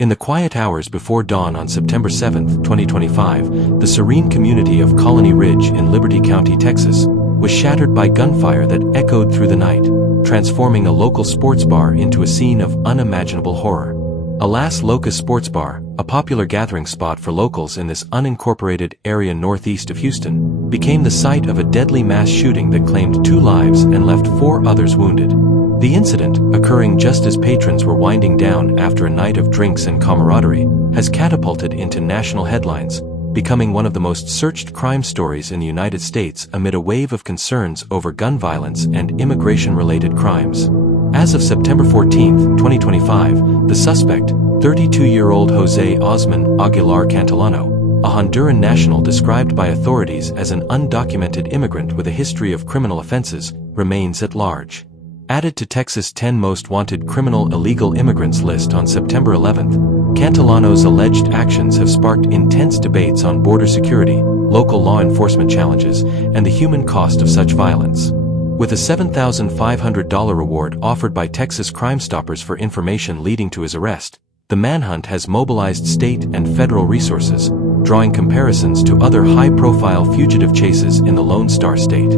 In the quiet hours before dawn on September 7, 2025, the serene community of Colony Ridge in Liberty County, Texas, was shattered by gunfire that echoed through the night, transforming a local sports bar into a scene of unimaginable horror. Alas Locas Sports Bar, a popular gathering spot for locals in this unincorporated area northeast of Houston, became the site of a deadly mass shooting that claimed 2 lives and left 4 others wounded. The incident, occurring just as patrons were winding down after a night of drinks and camaraderie, has catapulted into national headlines, becoming one of the most searched crime stories in the United States amid a wave of concerns over gun violence and immigration-related crimes. As of September 14, 2025, the suspect, 32-year-old Jose Osman Aguilar Cantillano, a Honduran national described by authorities as an undocumented immigrant with a history of criminal offenses, remains at large. Added to Texas' 10 most wanted criminal illegal immigrants list on September 11, Cantillano's alleged actions have sparked intense debates on border security, local law enforcement challenges, and the human cost of such violence. With a $7,500 reward offered by Texas Crime Stoppers for information leading to his arrest, the manhunt has mobilized state and federal resources, drawing comparisons to other high-profile fugitive chases in the Lone Star State.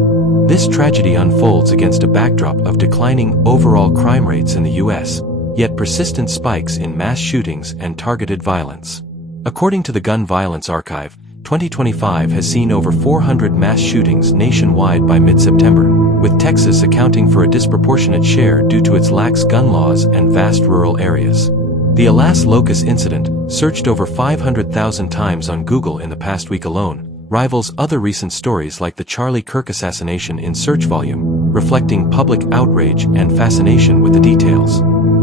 This tragedy unfolds against a backdrop of declining overall crime rates in the U.S., yet persistent spikes in mass shootings and targeted violence. According to the Gun Violence Archive, 2025 has seen over 400 mass shootings nationwide by mid-September, with Texas accounting for a disproportionate share due to its lax gun laws and vast rural areas. The Alas Locas incident, searched over 500,000 times on Google in the past week alone, rivals other recent stories like the Charlie Kirk assassination in search volume, reflecting public outrage and fascination with the details.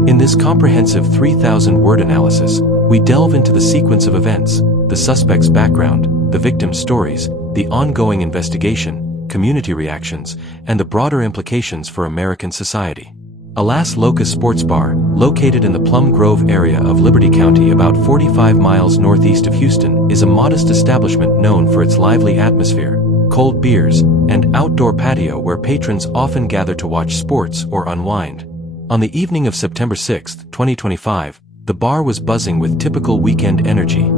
In this comprehensive 3,000-word analysis, we delve into the sequence of events, the suspect's background, the victim's stories, the ongoing investigation, community reactions, and the broader implications for American society. Alas Locas Sports Bar, located in the Plum Grove area of Liberty County about 45 miles northeast of Houston, is a modest establishment known for its lively atmosphere, cold beers, and outdoor patio where patrons often gather to watch sports or unwind. On the evening of September 6, 2025, the bar was buzzing with typical weekend energy.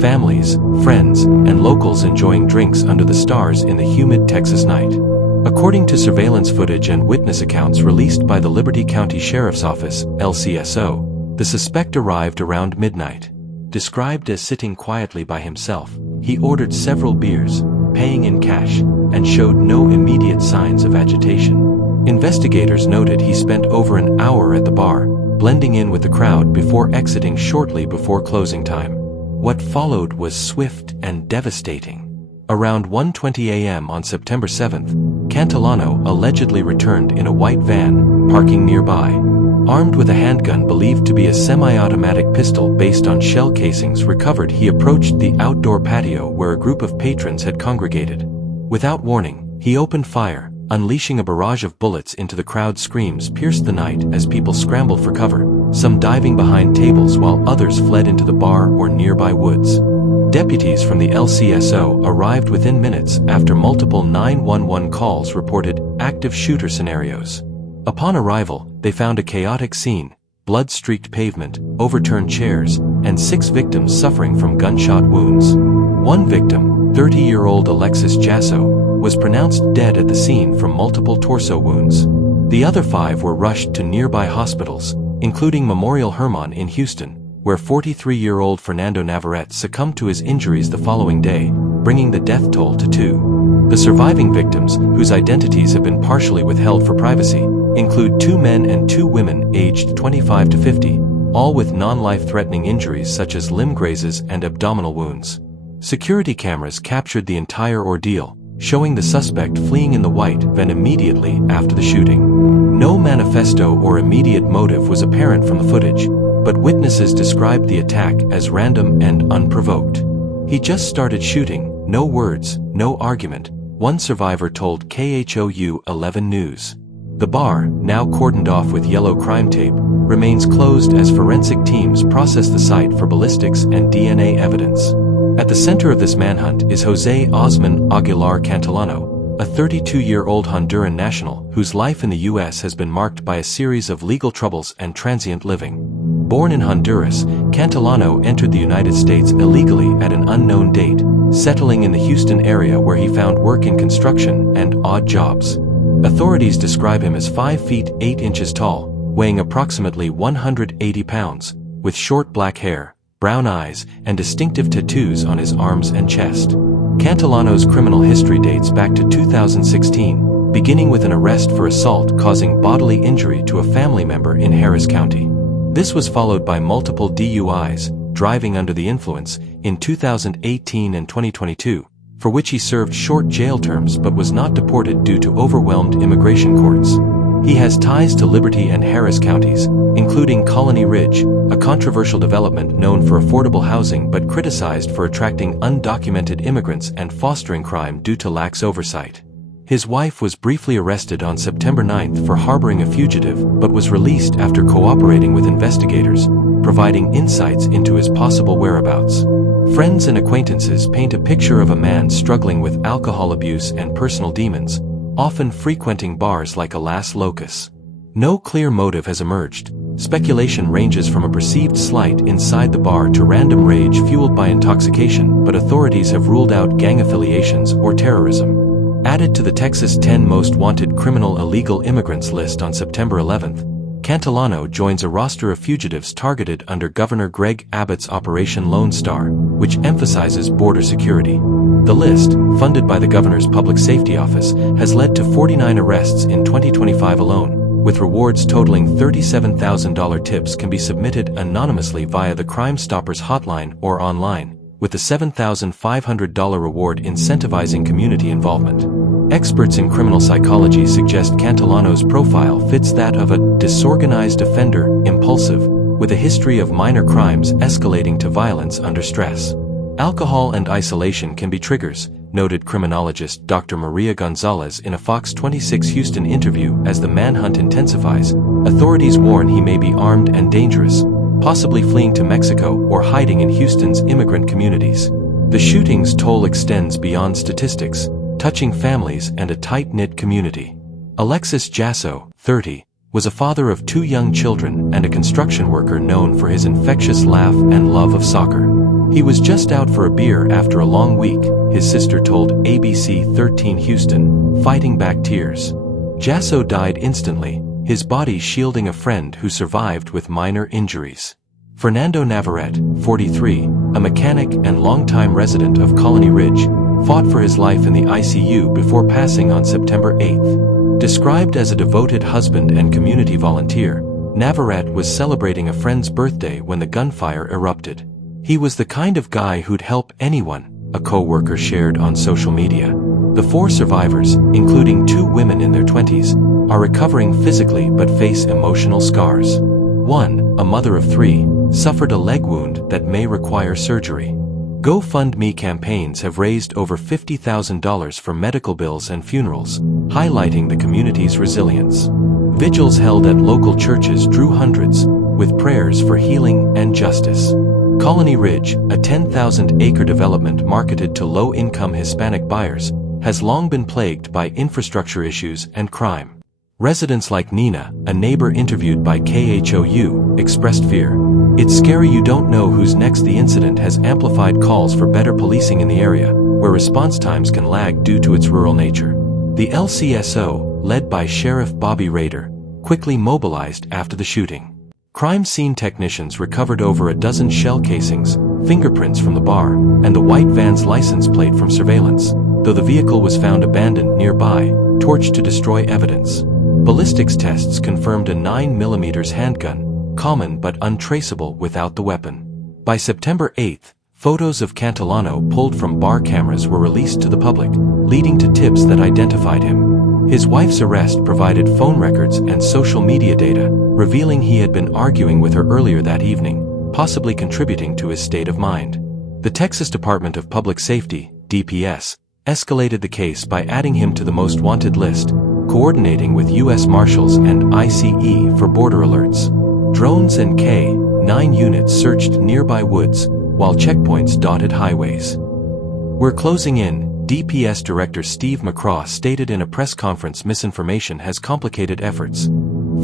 Families, friends, and locals enjoying drinks under the stars in the humid Texas night. According to surveillance footage and witness accounts released by the Liberty County Sheriff's Office, LCSO, the suspect arrived around midnight. Described as sitting quietly by himself, he ordered several beers, paying in cash, and showed no immediate signs of agitation. Investigators noted he spent over an hour at the bar, blending in with the crowd before exiting shortly before closing time. What followed was swift and devastating. Around 1:20 a.m. on September 7, Cantillano allegedly returned in a white van, parking nearby. Armed with a handgun believed to be a semi-automatic pistol based on shell casings recovered, he approached the outdoor patio where a group of patrons had congregated. Without warning, he opened fire, unleashing a barrage of bullets into the crowd. Screams pierced the night as people scrambled for cover, some diving behind tables while others fled into the bar or nearby woods. Deputies from the LCSO arrived within minutes after multiple 911 calls reported active shooter scenarios. Upon arrival, they found a chaotic scene, blood-streaked pavement, overturned chairs, and 6 victims suffering from gunshot wounds. One victim, 30-year-old Alexis Jasso, was pronounced dead at the scene from multiple torso wounds. The other 5 were rushed to nearby hospitals, including Memorial Hermann in Houston, where 43-year-old Fernando Navarette succumbed to his injuries the following day, bringing the death toll to 2. The surviving victims, whose identities have been partially withheld for privacy, include 2 men and 2 women aged 25 to 50, all with non-life-threatening injuries such as limb grazes and abdominal wounds. Security cameras captured the entire ordeal, showing the suspect fleeing in the white van immediately after the shooting. No manifesto or immediate motive was apparent from the footage, but witnesses described the attack as random and unprovoked. "He just started shooting, no words, no argument," one survivor told KHOU 11 News. The bar, now cordoned off with yellow crime tape, remains closed as forensic teams process the site for ballistics and DNA evidence. At the center of this manhunt is Jose Osman Aguilar Cantillano, a 32-year-old Honduran national whose life in the U.S. has been marked by a series of legal troubles and transient living. Born in Honduras, Cantillano entered the United States illegally at an unknown date, settling in the Houston area where he found work in construction and odd jobs. Authorities describe him as 5 feet 8 inches tall, weighing approximately 180 pounds, with short black hair, brown eyes, and distinctive tattoos on his arms and chest. Cantillano's criminal history dates back to 2016, beginning with an arrest for assault causing bodily injury to a family member in Harris County. This was followed by multiple DUIs, driving under the influence, in 2018 and 2022, for which he served short jail terms but was not deported due to overwhelmed immigration courts. He has ties to Liberty and Harris counties, including Colony Ridge, a controversial development known for affordable housing but criticized for attracting undocumented immigrants and fostering crime due to lax oversight. His wife was briefly arrested on September 9 for harboring a fugitive but was released after cooperating with investigators, providing insights into his possible whereabouts. Friends and acquaintances paint a picture of a man struggling with alcohol abuse and personal demons, often frequenting bars like Alas Locas. No clear motive has emerged. Speculation ranges from a perceived slight inside the bar to random rage fueled by intoxication, but authorities have ruled out gang affiliations or terrorism. Added to the Texas 10 most wanted criminal illegal immigrants list on September 11, Cantillano joins a roster of fugitives targeted under Governor Greg Abbott's Operation Lone Star, which emphasizes border security. The list, funded by the governor's public safety office, has led to 49 arrests in 2025 alone, with rewards totaling $37,000. Tips can be submitted anonymously via the Crime Stoppers hotline or online, with the $7,500 reward incentivizing community involvement. Experts in criminal psychology suggest Cantillano's profile fits that of a disorganized offender, impulsive, with a history of minor crimes escalating to violence under stress. Alcohol and isolation can be triggers, noted criminologist Dr. Maria Gonzalez in a Fox 26 Houston interview. As the manhunt intensifies, authorities warn he may be armed and dangerous, possibly fleeing to Mexico or hiding in Houston's immigrant communities. The shooting's toll extends beyond statistics, touching families and a tight-knit community. Alexis Jasso, 30, was a father of 2 young children and a construction worker known for his infectious laugh and love of soccer. He was just out for a beer after a long week, his sister told ABC 13 Houston, fighting back tears. Jasso died instantly, his body shielding a friend who survived with minor injuries. Fernando Navarette, 43, a mechanic and longtime resident of Colony Ridge, fought for his life in the ICU before passing on September 8. Described as a devoted husband and community volunteer, Navarette was celebrating a friend's birthday when the gunfire erupted. He was the kind of guy who'd help anyone, a co-worker shared on social media. The 4 survivors, including 2 women in their 20s, are recovering physically but face emotional scars. One, a mother of 3, suffered a leg wound that may require surgery. GoFundMe campaigns have raised over $50,000 for medical bills and funerals, highlighting the community's resilience. Vigils held at local churches drew hundreds, with prayers for healing and justice. Colony Ridge, a 10,000-acre development marketed to low-income Hispanic buyers, has long been plagued by infrastructure issues and crime. Residents like Nina, a neighbor interviewed by KHOU, expressed fear. "It's scary, you don't know who's next." The incident has amplified calls for better policing in the area, where response times can lag due to its rural nature. The LCSO, led by Sheriff Bobby Rader, quickly mobilized after the shooting. Crime scene technicians recovered over a dozen shell casings, fingerprints from the bar, and the white van's license plate from surveillance, though the vehicle was found abandoned nearby, torched to destroy evidence. Ballistics tests confirmed a 9mm handgun, common but untraceable without the weapon. By September 8, photos of Cantillano pulled from bar cameras were released to the public, leading to tips that identified him. His wife's arrest provided phone records and social media data, revealing he had been arguing with her earlier that evening, possibly contributing to his state of mind. The Texas Department of Public Safety, DPS, escalated the case by adding him to the most wanted list, coordinating with U.S. Marshals and ICE for border alerts. Drones and K-9 units searched nearby woods, while checkpoints dotted highways. "We're closing in," DPS Director Steve McCraw stated in a press conference. Misinformation has complicated efforts.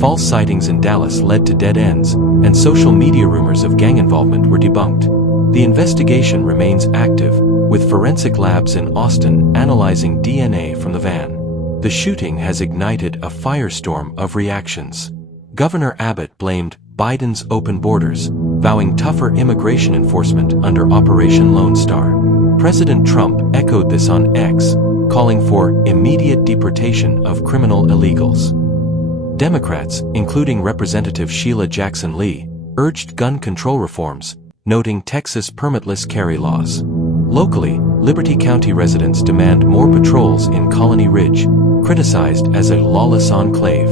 false sightings in Dallas led to dead ends, and social media rumors of gang involvement were debunked. The investigation remains active, with forensic labs in Austin analyzing DNA from the van. The shooting has ignited a firestorm of reactions. Governor Abbott blamed Biden's open borders, vowing tougher immigration enforcement under Operation Lone Star. President Trump echoed this on X, calling for immediate deportation of criminal illegals. Democrats, including Representative Sheila Jackson Lee, urged gun control reforms, noting Texas permitless carry laws. Locally, Liberty County residents demand more patrols in Colony Ridge, criticized as a lawless enclave.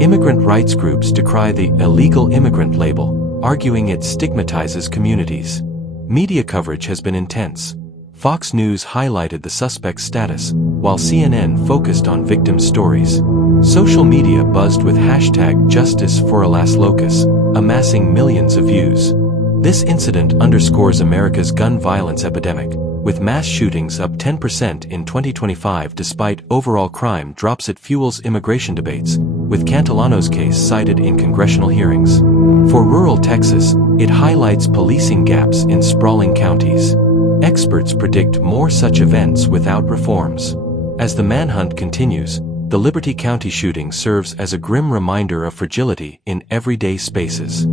Immigrant rights groups decry the illegal immigrant label, arguing it stigmatizes communities. Media coverage has been intense. Fox News highlighted the suspect's status, while CNN focused on victim stories. Social media buzzed with hashtag Justice for Alas Locas, amassing millions of views. This incident underscores America's gun violence epidemic, with mass shootings up 10% in 2025 despite overall crime drops. It fuels immigration debates, with Cantillano's case cited in congressional hearings. For rural Texas, it highlights policing gaps in sprawling counties. Experts predict more such events without reforms. As the manhunt continues, the Liberty County shooting serves as a grim reminder of fragility in everyday spaces.